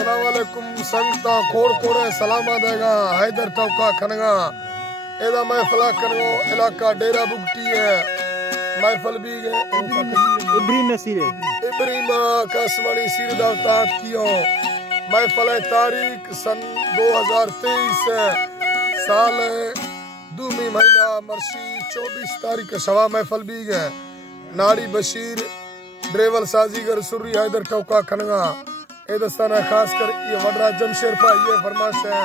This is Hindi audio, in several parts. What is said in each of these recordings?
अस्सलाम वालेकुम संगता कोड़ कोड़े सलामा देगा हैदर टौका खनगा एदा महफिल करगो इलाका डेरा बुगटी है महफिल भी गए इब्राहिम नसीरे इब्राहिम कासमानी सिर दावतात कियो महफिल तारीख सन 2023 साल दूमी महीना मरसी 24 तारीख सवा महफिल भी गए नाड़ी बशीर ड्रेवल साजीगर सुरी हैदर टौका खनगा ए दस्ताना खास कर ये वडरा जमशेर पा ये फरमाश है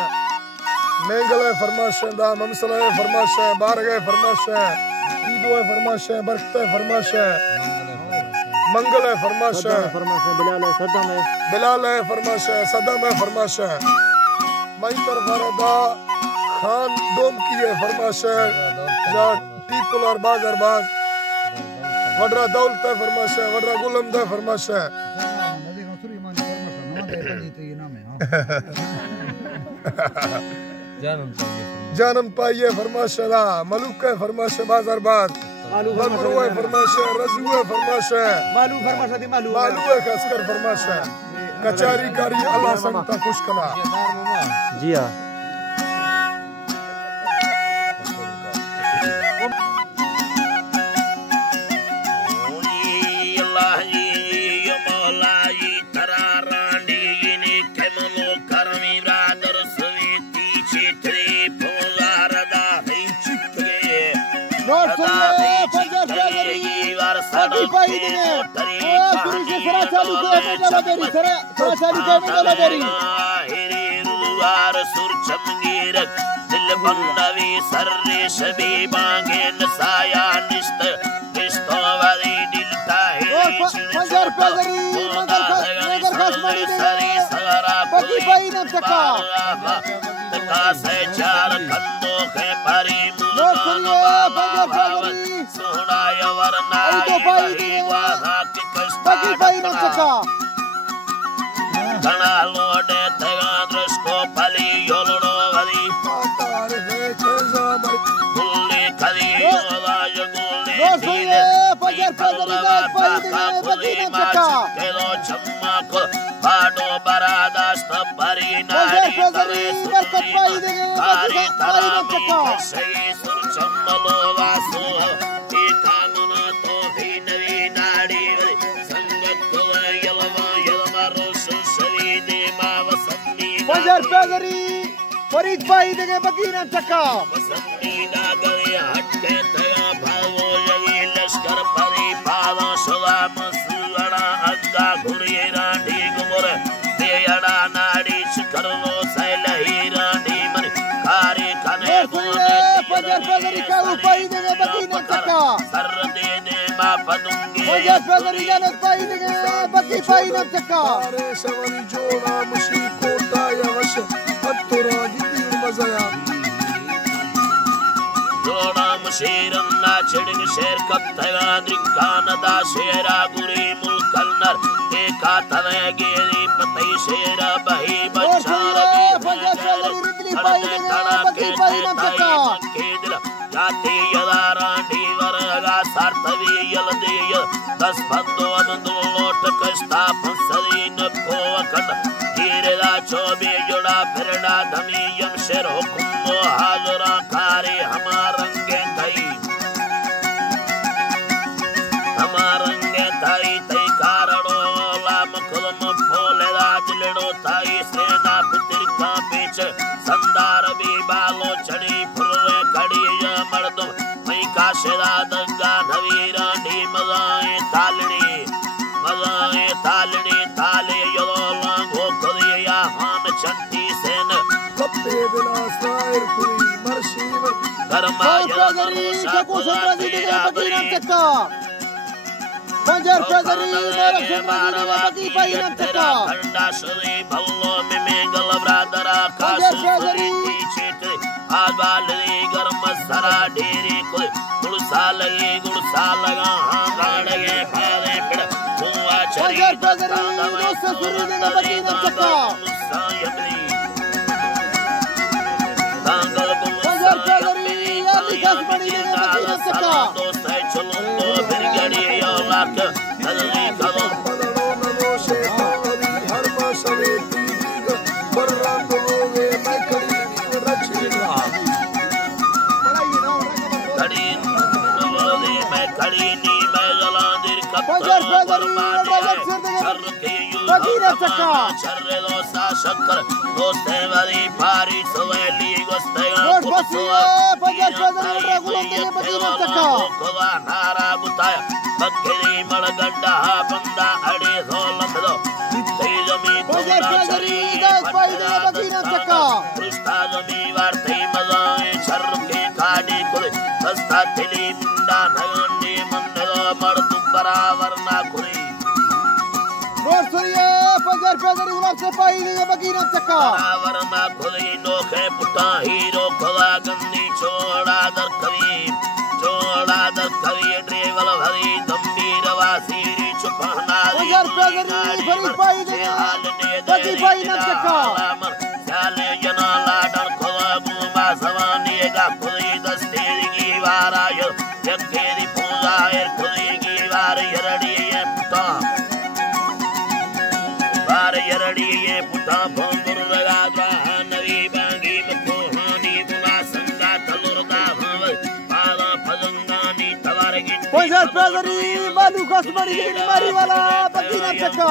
मेंगल है फरमाश है दा ममसला है फरमाश है बारग है फरमाश है ईदो है फरमाश है बरकत है फरमाश है मंगल है फरमाश है बिलाल है फरमाश है सदम है फरमाश है मैतर फरदा खान डोम की है फरमाश है जा टीपुल और बाजार बाज वडरा दौलत है फरमाश है वडरा गुलम है फरमाश है जानम पाइए फरमाश है मलूक है फरमाश है बाजार बाद मलू है फरमाश है रजू है फरमाश है मालू है कसकर फरमाश है कचारी कारी अल्लाह संगता खुश कला जी हाँ फरीद भाई देगे बकीना चक्का लश्कर परी पावा सदा मसलड़ा अग्गा घुरी रांडी गुमर देयड़ा नाड़ी शिखर लो सैलही रांडी मन कारी कने गोने पगरी का उपाय देगे बकीना चक्का सर देने मा पदुंगी पगरी जानत पाई देगे बकी पाई ना चक्का अरे सवरी जोड़ा मुशी कोटा यवश अतुरा जिदी मजाया जोड़ा मुशीरन ना छिड़ग शेर कत्तगा द्रिकान दा शेरा गुरी मुल्कलनर देखा तने गेरी पतई शेरा बही बचार भी खड़ने खड़ा के दिल जाती यदा रांडी वरगा सार्थवी यल देय दस बंदो अनंदो लोट कस्ता फंसली न को अखंड धीरे दा चोबी जोड़ा फिरड़ा धमी यम शेर हुकुम हाजरा कारी हमारंगे तई तई कारणो लाम खुलम फोले राजलड़ो तई सेना पितर का पीछ संदार भी बालो चढ़ी फुर्रे कड़ी या मर्दम मई का शेरा दंगा नवीरा डी मजाए तालड़ी ताले यो लांगो खुदिया हान चंटी सेन कपे बिना सायर पुरी मरशीव गरमा यलमनु साकुला तेरा बरी पंजर पेजरी मेरे मारवा की पाइन तका खंडा सरी भल्लो में मेंगल ब्रादरा का सुरी चेत आबालरी गरम सरा ढेरी कोई गुड़सा लगा हां गाड़े फारे पिड़ हुआ चरी पंजर पेजरी सुरी ने बकी तका सायबरी तांगल पंजर पेजरी अली कसमणी ने बकी तका दोस्त है चलो तो फिर गड़ी लाख तलनी करो शक्कर दोस्ते वाली भारी सवेली गोस्ते नारा बुताया बकरी मड़गड्डा बंदा अड़े दो लख दो जमी पृष्ठा जमी वार्ते मजाए शर के खाड़ी खुले सस्ता तिली मुंडा नगंडी मन दो मड़ तू बराबर ना खुली बराबर ना खुली नोखे पुटा हीरो खुला गंदी छोड़ा दर कवी ड्रेवल भरी गंभीर वासीरी छुपाना चाले जना लाडन खुला गुमा सवानी का खुली दस्तेरी की वारा यकेरी पूजा खुली की वार यरड़ी ये पुटा यरड़ी ये पुटा भंगुर लगा नवी बांगी मको हानी बुना संगा तलुरदा भव पाला फजंगानी तवार गिन मालू कसमरी मारी वाला बकीना चक्का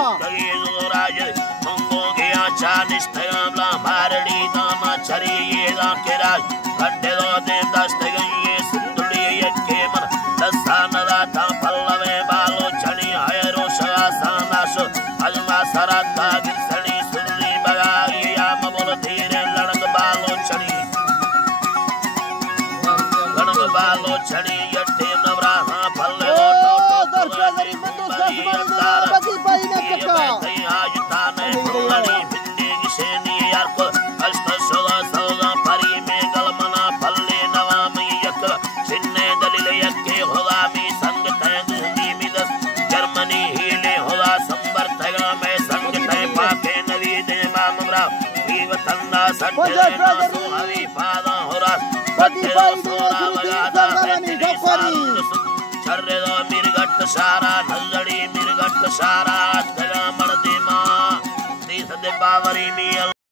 राज मंगो गया चानिस तगला मारड़ी दामा चरी ये दा के राज अड्डे दो दे दस्त गई सुंदरी यके मन दसानदा ता पल्लवे बालो चढ़ी हैरो सवासानास अजमा सरता गिरसणी सुरली बगाई याम बोल धीरे लड़क बालो चढ़ी यट्टे नवरा हां पल्ले जर्मनी हीले होला संबर तगा में संग तय पाके नवी दे मामरा विवतन्ना सट्टे सो हरि पादा होरा बत्ते सोरा वगादा चर्रे दो मिरगट सारा नजड़ी मिरगट सारा तगा मर्दे मां तीस दे बावरी मियल